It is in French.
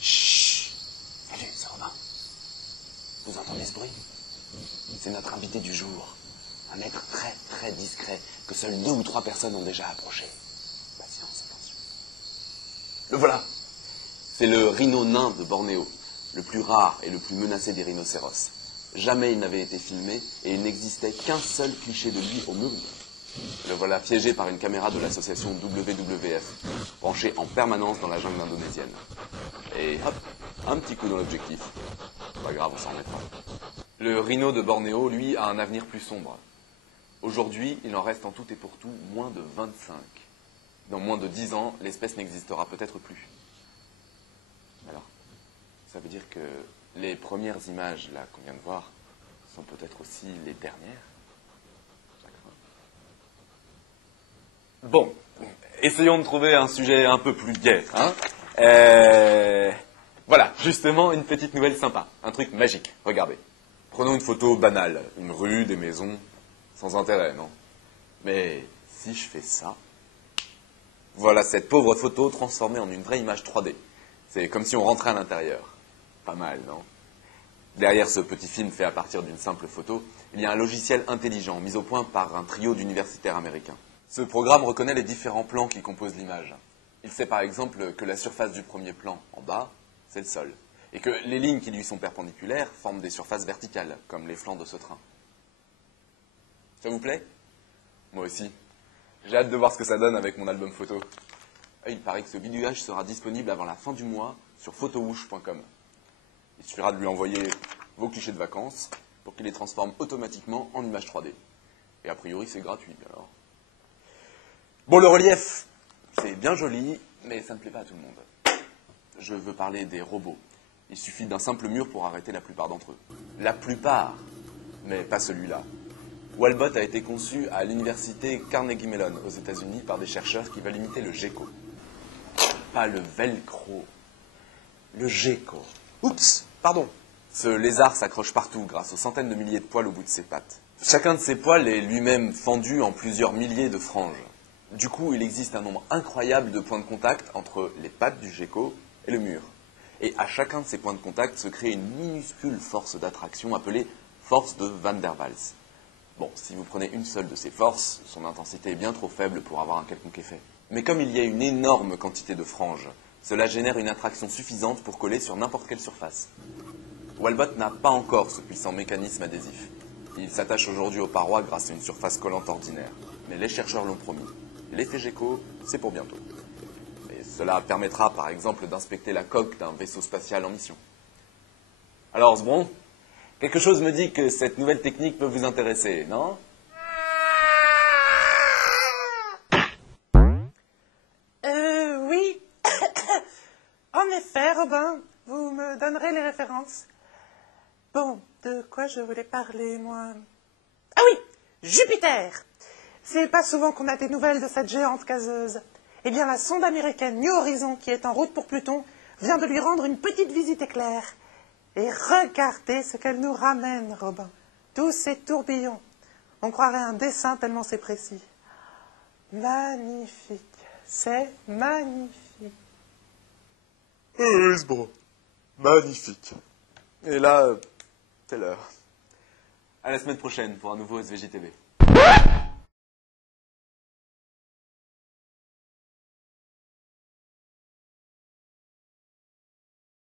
Chut! Salut, c'est Robin. Vous entendez ce bruit? C'est notre invité du jour. Un être très très discret que seules 2 ou 3 personnes ont déjà approché. Patience, attention. Le voilà! C'est le rhino nain de Bornéo, le plus rare et le plus menacé des rhinocéros. Jamais il n'avait été filmé et il n'existait qu'un seul cliché de lui au monde. Le voilà piégé par une caméra de l'association WWF, branchée en permanence dans la jungle indonésienne. Et hop, un petit coup dans l'objectif. Pas grave, on s'en remettra. Le rhino de Bornéo, lui, a un avenir plus sombre. Aujourd'hui, il en reste en tout et pour tout moins de 25. Dans moins de 10 ans, l'espèce n'existera peut-être plus. Alors, ça veut dire que les premières images là qu'on vient de voir sont peut-être aussi les dernières. Bon, essayons de trouver un sujet un peu plus gai, hein. Voilà, justement, une petite nouvelle sympa, un truc magique, regardez. Prenons une photo banale, une rue, des maisons, sans intérêt, non? Mais si je fais ça, voilà cette pauvre photo transformée en une vraie image 3D. C'est comme si on rentrait à l'intérieur. Pas mal, non? Derrière ce petit film fait à partir d'une simple photo, il y a un logiciel intelligent mis au point par un trio d'universitaires américains. Ce programme reconnaît les différents plans qui composent l'image. Il sait par exemple que la surface du premier plan, en bas, c'est le sol. Et que les lignes qui lui sont perpendiculaires forment des surfaces verticales, comme les flancs de ce train. Ça vous plaît? Moi aussi. J'ai hâte de voir ce que ça donne avec mon album photo. Il paraît que ce bidouillage sera disponible avant la fin du mois sur photowoosh.com. Il suffira de lui envoyer vos clichés de vacances pour qu'il les transforme automatiquement en images 3D. Et a priori, c'est gratuit, alors. Bon, le relief, c'est bien joli, mais ça ne plaît pas à tout le monde. Je veux parler des robots. Il suffit d'un simple mur pour arrêter la plupart d'entre eux. La plupart, mais pas celui-là. Walbot a été conçu à l'université Carnegie Mellon aux États-Unis par des chercheurs qui veulent imiter le gecko. Pas le velcro, le gecko. Oups, pardon. Ce lézard s'accroche partout grâce aux centaines de milliers de poils au bout de ses pattes. Chacun de ces poils est lui-même fendu en plusieurs milliers de franges. Du coup, il existe un nombre incroyable de points de contact entre les pattes du gecko et le mur. Et à chacun de ces points de contact se crée une minuscule force d'attraction appelée force de Van der Waals. Bon, si vous prenez une seule de ces forces, son intensité est bien trop faible pour avoir un quelconque effet. Mais comme il y a une énorme quantité de franges, cela génère une attraction suffisante pour coller sur n'importe quelle surface. Walbot n'a pas encore ce puissant mécanisme adhésif. Il s'attache aujourd'hui aux parois grâce à une surface collante ordinaire. Mais les chercheurs l'ont promis. L'effet gecko, c'est pour bientôt. Et cela permettra par exemple d'inspecter la coque d'un vaisseau spatial en mission. Alors, Sbron, quelque chose me dit que cette nouvelle technique peut vous intéresser, non? Oui. En effet, Robin, vous me donnerez les références. Bon, de quoi je voulais parler, moi? Ah oui, Jupiter. C'est pas souvent qu'on a des nouvelles de cette géante gazeuse. Eh bien, la sonde américaine New Horizon, qui est en route pour Pluton, vient de lui rendre une petite visite éclair. Et regardez ce qu'elle nous ramène, Robin. Tous ces tourbillons. On croirait un dessin tellement c'est précis. Magnifique. C'est magnifique. Oui, Sbron. Magnifique. Et là, c'est l'heure. À la semaine prochaine pour un nouveau SVJ TV.